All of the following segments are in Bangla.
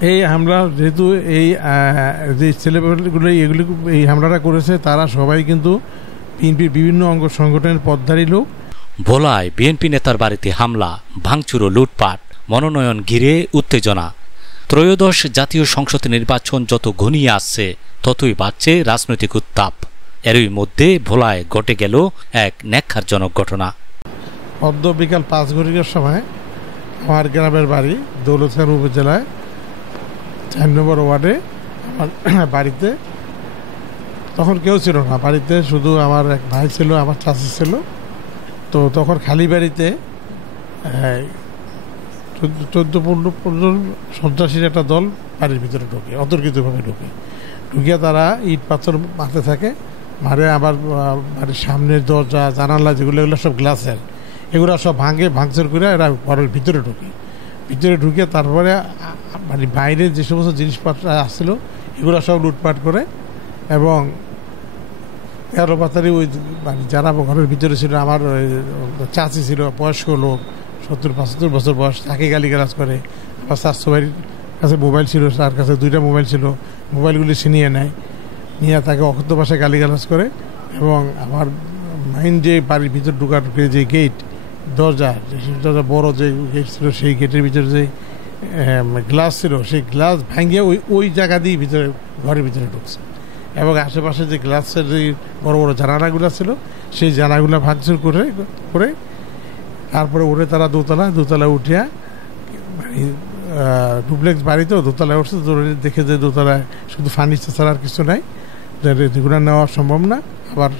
এই হামলা যেহেতু এই যে ছেলেগুলো এগুলি এই হামলাটা করেছে তারা সবাই কিন্তু বিএনপির বিভিন্ন অঙ্গ সংগঠনের পদধারী লোক। ভোলায় বিএনপি নেতার বাড়িতে হামলা, ভাঙচুর ও লুটপাট, মনোনয়ন ঘিরে উত্তেজনা। ত্রয়োদশ জাতীয় সংসদ নির্বাচন যত ঘনিয়ে আসছে ততই বাড়ছে রাজনৈতিক উত্তাপ। এরই মধ্যে ভোলায় ঘটে গেল এক ন্যাক্কারজনক ঘটনা। অদ্য বিকাল 5 ঘটিকার সময় আমার গ্রামের বাড়ি দৌলতখান উপজেলায় 4 নম্বর ওয়ার্ডে আমার বাড়িতে তখন কেউ ছিল না, বাড়িতে শুধু আমার এক ভাই ছিল, আমার চাচি ছিল। তো তখন খালি বাড়িতে 14-15 সন্ত্রাসীর একটা দল বাড়ির ভিতরে ঢোকে, অতর্কিতভাবে ঢুকিয়ে তারা ইট পাথর মারতে থাকে। মারে আবার বাড়ির সামনের দরজা জানালা যেগুলো এগুলো সব গ্লাসের, এগুলো সব ভাঙচুর করে এরা ঘরের ভিতরে ঢুকে তারপরে মানে বাইরে যে সমস্ত জিনিসপত্র আসছিল এগুলো সব লুটপাট করে। এবং এর পাতারি ওই মানে যারা ঘরের ভিতরে ছিল, আমার চাচি ছিল, বয়স্ক লোক, 70-75 বছর বয়স, তাকে গালিগালাজ করে। আমার স্বাস্থ্য ভাইয়ের কাছে মোবাইল ছিল, তার কাছে 2টা মোবাইল ছিল, মোবাইলগুলি ছিনিয়ে নেয়, নিয়ে তাকে অকথ্য ভাষায় গালিগালাজ করে। এবং আমার মাইন যে বাড়ির ভিতর ঢুকে যে গেট দরজা বড় যে গেট ছিল, সেই গেটের ভিতরে যে গ্লাস ছিল, সেই গ্লাস ভাঙিয়ে ওই জায়গা দিয়ে ঘরের ভিতরে ঢুকছে। এবং আশেপাশে যে গ্লাসের যে বড় বড় জানালাগুলো ছিল সেই জানালাগুলো ভাঙচুর করে তারপরে ওরে তারা দোতলা উঠিয়া ডুপ্লেক্স বাড়িতেও দোতলায় উঠছে। দেখে যে দোতলায় শুধু ফার্নিচার ছাড়া আর কিছু নাই, যেগুলো নেওয়া সম্ভব না। আবার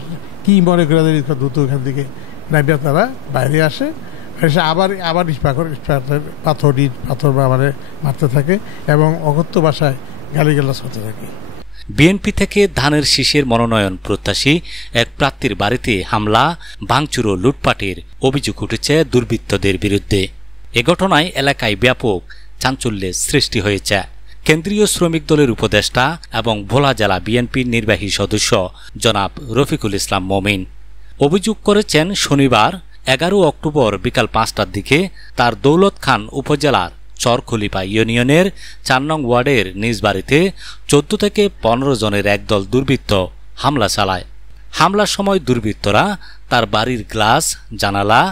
কি মনে করে দ্রুত ওখান থেকে নাইবিয়া তারা বাইরে আসে, এসে আবার পাথর মারতে থাকে এবং অকথ্য ভাষায় গালিগালাজ করতে থাকে। বিএনপি থেকে ধানের শীষের মনোনয়ন প্রত্যাশী এক প্রার্থীর বাড়িতে হামলা, ভাঙচুর ও লুটপাটের অভিযোগ উঠেছে দুর্বৃত্তদের বিরুদ্ধে। এ ঘটনায় এলাকায় ব্যাপক চাঞ্চল্যের সৃষ্টি হয়েছে। কেন্দ্রীয় শ্রমিক দলের উপদেষ্টা এবং ভোলা জেলা বিএনপির নির্বাহী সদস্য জনাব রফিকুল ইসলাম মমিন অভিযোগ করেছেন, শনিবার 11 অক্টোবর বিকাল 5টার দিকে তার দৌলত খান উপজেলার চরখলিপা ইউনিয়নের 4 নং ওয়ার্ডের নিজ বাড়িতে 14 থেকে 15 জনের একদল দুর্বৃত্ত হামলা চালায়। হামলার সময় দুর্বৃত্তরা তার বাড়ির গ্লাস, জানালা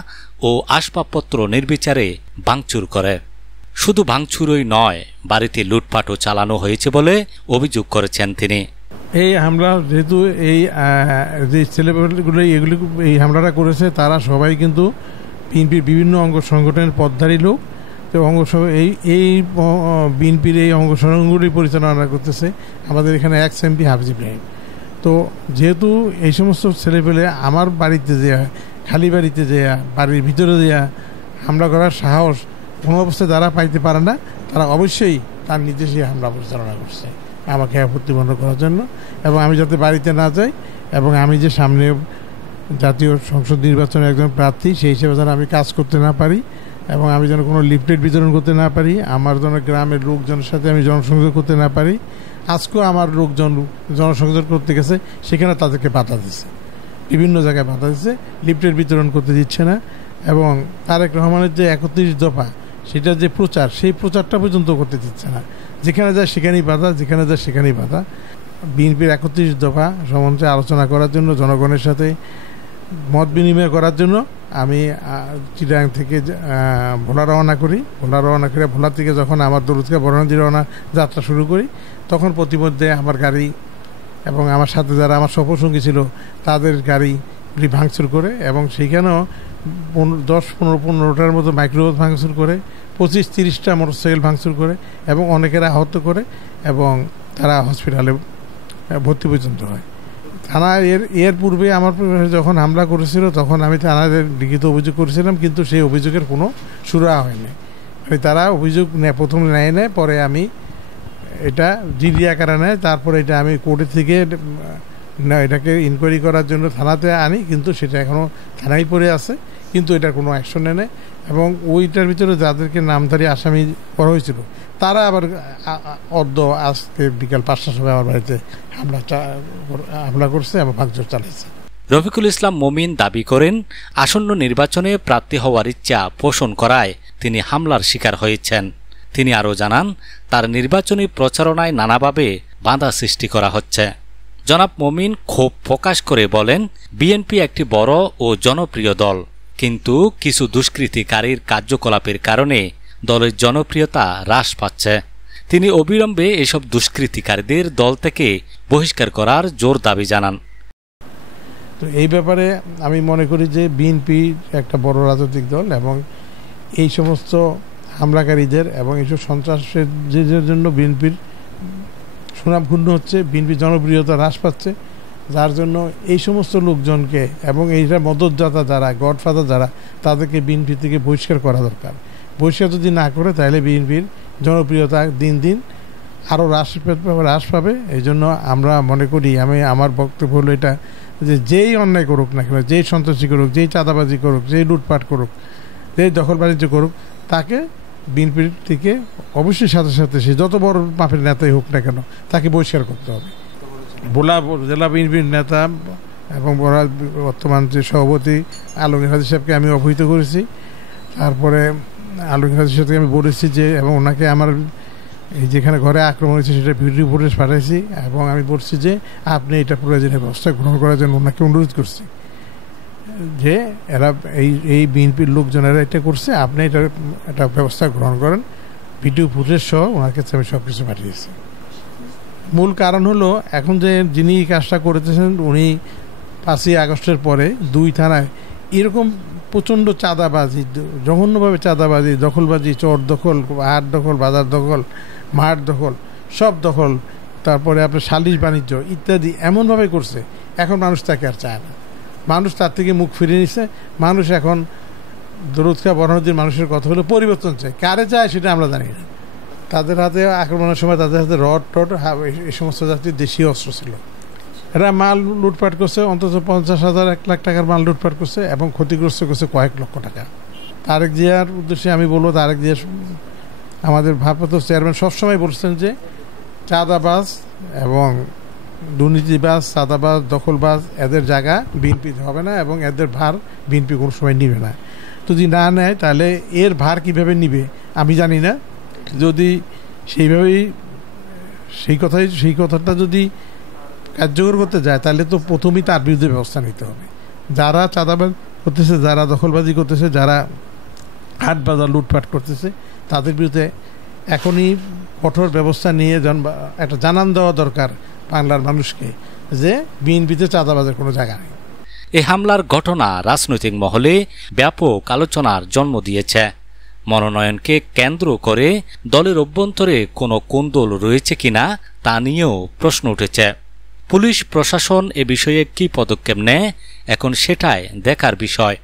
ও আসবাবপত্র নির্বিচারে ভাঙচুর করে। শুধু ভাঙচুরই নয়, বাড়িতে লুটপাটও চালানো হয়েছে বলে অভিযোগ করেছেন তিনি। এই হামলা যেহেতু এই যে ছেলেগুলো এগুলি এই হামলাটা করেছে তারা সবাই কিন্তু বিএনপির বিভিন্ন অঙ্গ সংগঠনের পদধারী লোক। তো এই বিএনপির এই অঙ্গ সংগঠনগুলি পরিচালনা করতেছে আমাদের এখানে এক্স এমপি হাফিজ ইব্রাহিম। তো যেহেতু এই সমস্ত ছেলেপেলে আমার বাড়িতে খালি বাড়িতে বাড়ির ভিতরে হামলা করার সাহস কোনো অবস্থায় যারা পাইতে পারে না, তারা অবশ্যই তার নির্দেশে হামলা পরিচালনা করছে আমাকে প্রতিবন্ধ করার জন্য। এবং আমি যাতে বাড়িতে না যাই এবং আমি যে সামনে জাতীয় সংসদ নির্বাচনে একজন প্রার্থী, সেই হিসেবে যেন আমি কাজ করতে না পারি এবং আমি যেন কোনো লিফলেট বিতরণ করতে না পারি, আমার যেন গ্রামের লোকজনের সাথে আমি জনসংযোগ করতে না পারি। আজকেও আমার লোকজন জনসংযোগ করতে গেছে, সেখানে তাদেরকে বাধা দিচ্ছে, বিভিন্ন জায়গায় বাধা দিচ্ছে, লিফলেট বিতরণ করতে দিচ্ছে না। এবং তারেক রহমানের যে 31 দফা সেটা যে প্রচার, সেই প্রচারটা পর্যন্ত করতে দিচ্ছে না। যেখানে যায় সেখানেই বাধা, যেখানে যায় সেখানেই বাধা। বিএনপির 31 দফা সম্বন্ধে আলোচনা করার জন্য, জনগণের সাথে মত বিনিময় করার জন্য আমি চিটাগাং থেকে ভোলা রওনা করি। ভোলা থেকে যখন আমার দৌলতখান বরহানজি রওনা যাত্রা শুরু করি, তখন প্রতিমধ্যে আমার গাড়ি এবং আমার সাথে যারা আমার সফরসঙ্গী ছিল তাদের গাড়িগুলি ভাঙচুর করে এবং সেইখানেও 10-15টার মতো মাইক্রোবাস ভাঙচুর করে, 25-30টা মোটরসাইকেল ভাঙচুর করে এবং অনেকেরা আহত করে এবং তারা হসপিটালে ভর্তি পর্যন্ত হয়। থানা এর পূর্বে আমার যখন হামলা করেছিল তখন আমি থানায় লিখিত অভিযোগ করেছিলাম, কিন্তু সেই অভিযোগের কোনো সুরাহা হয়নি। তারা অভিযোগ প্রথম নেয়, পরে আমি এটা জিডি আকারে নেয়, তারপরে এটা আমি কোর্টের থেকে এটাকে ইনকোয়ারি করার জন্য থানাতে আনি, কিন্তু সেটা এখনও থানায় পড়ে আছে, কিন্তু এটার কোনো অ্যাকশন নেয়। এবং ওইটার ভিতরে যাদেরকে নামধারী আসামি করা হয়েছিল তারা আবার আজকে বিকাল 5টার সময় আমার বাড়িতে হামলা করছে এবং ভাঙচুর চালাইছে। রফিকুল ইসলাম মমিন দাবি করেন, আসন্ন নির্বাচনে প্রার্থী হওয়ার ইচ্ছা পোষণ করায় তিনি হামলার শিকার হয়েছেন। তিনি আরও জানান, তার নির্বাচনী প্রচারণায় নানাভাবে বাধা সৃষ্টি করা হচ্ছে। জনাব মমিন ক্ষোভ প্রকাশ করে বলেন, বিএনপি একটি বড় ও জনপ্রিয় দল, কিন্তু কিছু দুষ্কৃতিকারীর কার্যকলাপের কারণে দলের জনপ্রিয়তা হ্রাস পাচ্ছে। তিনি অবিলম্বে এসব দুষ্কৃতিকারীদের দল থেকে বহিষ্কার করার জোর দাবি জানান। তো এই ব্যাপারে আমি মনে করি যে বিএনপি একটা বড় রাজনৈতিক দল এবং এই সমস্ত হামলাকারীদের এবং এইসব সন্ত্রাসীদের জন্য বিএনপির সুনাম ক্ষুণ্ণ হচ্ছে, বিএনপির জনপ্রিয়তা হ্রাস পাচ্ছে, যার জন্য এই সমস্ত লোকজনকে এবং এইটা মদতদাতা যারা, গডফাদার যারা, তাদেরকে বিএনপি থেকে বহিষ্কার করা দরকার। বহিষ্কার যদি না করে তাহলে বিএনপির জনপ্রিয়তা দিন দিন আরও হ্রাস পাবে। এই জন্য আমরা মনে করি, আমার বক্তব্য হলো এটা যে যেই অন্যায় করুক না কেন, যেই সন্ত্রাসী করুক, যেই চাঁদাবাজি করুক, যেই লুটপাট করুক, যেই দখল বাণিজ্য করুক, তাকে বিএনপির থেকে অবশ্যই সাথে সাথে সে যত বড় মাপের নেতাই হোক না কেন তাকে বহিষ্কার করতে হবে। ভোলা জেলা বিএনপির নেতা এবং বর্তমান যে সভাপতি আলমগীর হাজী সাহেবকে আমি অবহিত করেছি। তারপরে আলমগীর হাজী সাহেবকে আমি বলেছি যে, এবং ওনাকে আমার এই যেখানে ঘরে আক্রমণ হয়েছে সেটা ভিডিও ফুটেজ পাঠাইছি, এবং আমি বলছি যে আপনি এটা প্রয়োজনীয় ব্যবস্থা গ্রহণ করার জন্য ওনাকে অনুরোধ করছি যে এরা এই বিএনপির লোকজনেরা এটা করছে, আপনি এটা ব্যবস্থা গ্রহণ করেন। ভিডিও ফুটেজ সহ ওনার কাছে আমি সব কিছু পাঠিয়েছি। মূল কারণ হলো, এখন যে যিনি এই কাজটা করেছেন উনি 5ই আগস্টের পরে 2 থানায় এরকম প্রচণ্ড চাঁদাবাজি, জঘন্যভাবে চাঁদাবাজি, দখলবাজি, চোর দখল, হাট দখল, বাজার দখল, মাঠ দখল, সব দখল, তারপরে আপনার সালিশ বাণিজ্য ইত্যাদি এমনভাবে করছে, এখন মানুষ তাকে আর চায় না। মানুষ তার থেকে মুখ ফিরিয়ে নিচ্ছে। মানুষ এখন দরুদ খাঁ বড়নদীর মানুষের কথা হলো পরিবর্তন চায়। কারে চায় সেটা আমরা জানি না। তাদের হাতে আক্রমণের সময় তাদের হাতে রড টড এই সমস্ত জাতির দেশীয় অস্ত্র ছিল। এরা মাল লুটপাট করছে, অন্তত 50,000 1 লাখ টাকার মাল লুটপাট করছে এবং ক্ষতিগ্রস্ত করছে কয়েক লক্ষ টাকা। তারেক জিয়ার উদ্দেশ্যে আমি বলবো, তারেক জিয়া আমাদের ভারপ্রাপ্ত চেয়ারম্যান সবসময় বলছেন যে চাঁদাবাজ এবং দুর্নীতিবাজ, চাঁদাবাজ, দখলবাজ এদের জায়গা বিএনপিতে হবে না এবং এদের ভার বিএনপি কোনো সময় নিবে না। যদি না নেয় তাহলে এর ভার কিভাবে নিবে আমি জানি না। যদি সেইভাবেই সেই কথাটা যদি কার্যকর করতে যায় তাহলে তো প্রথমেই তার বিরুদ্ধে ব্যবস্থা নিতে হবে। যারা চাঁদাবাজ করতেছে, যারা দখলবাজি করতেছে, যারা হাট বাজার লুটপাট করতেছে, তাদের বিরুদ্ধে এখনই কঠোর ব্যবস্থা নিয়ে একটা জানান দেওয়া দরকার বাংলার মানুষকে যে বিএনপিতে চাঁদাবাজের কোনো জায়গা নেই। এই হামলার ঘটনা রাজনৈতিক মহলে ব্যাপক আলোচনার জন্ম দিয়েছে। মনোনয়নকে কেন্দ্র করে দলের অভ্যন্তরে কোনো কোন্দল রয়েছে কিনা তা নিয়েও প্রশ্ন উঠেছে। পুলিশ প্রশাসন এ বিষয়ে কী পদক্ষেপ নেয় এখন সেটাই দেখার বিষয়।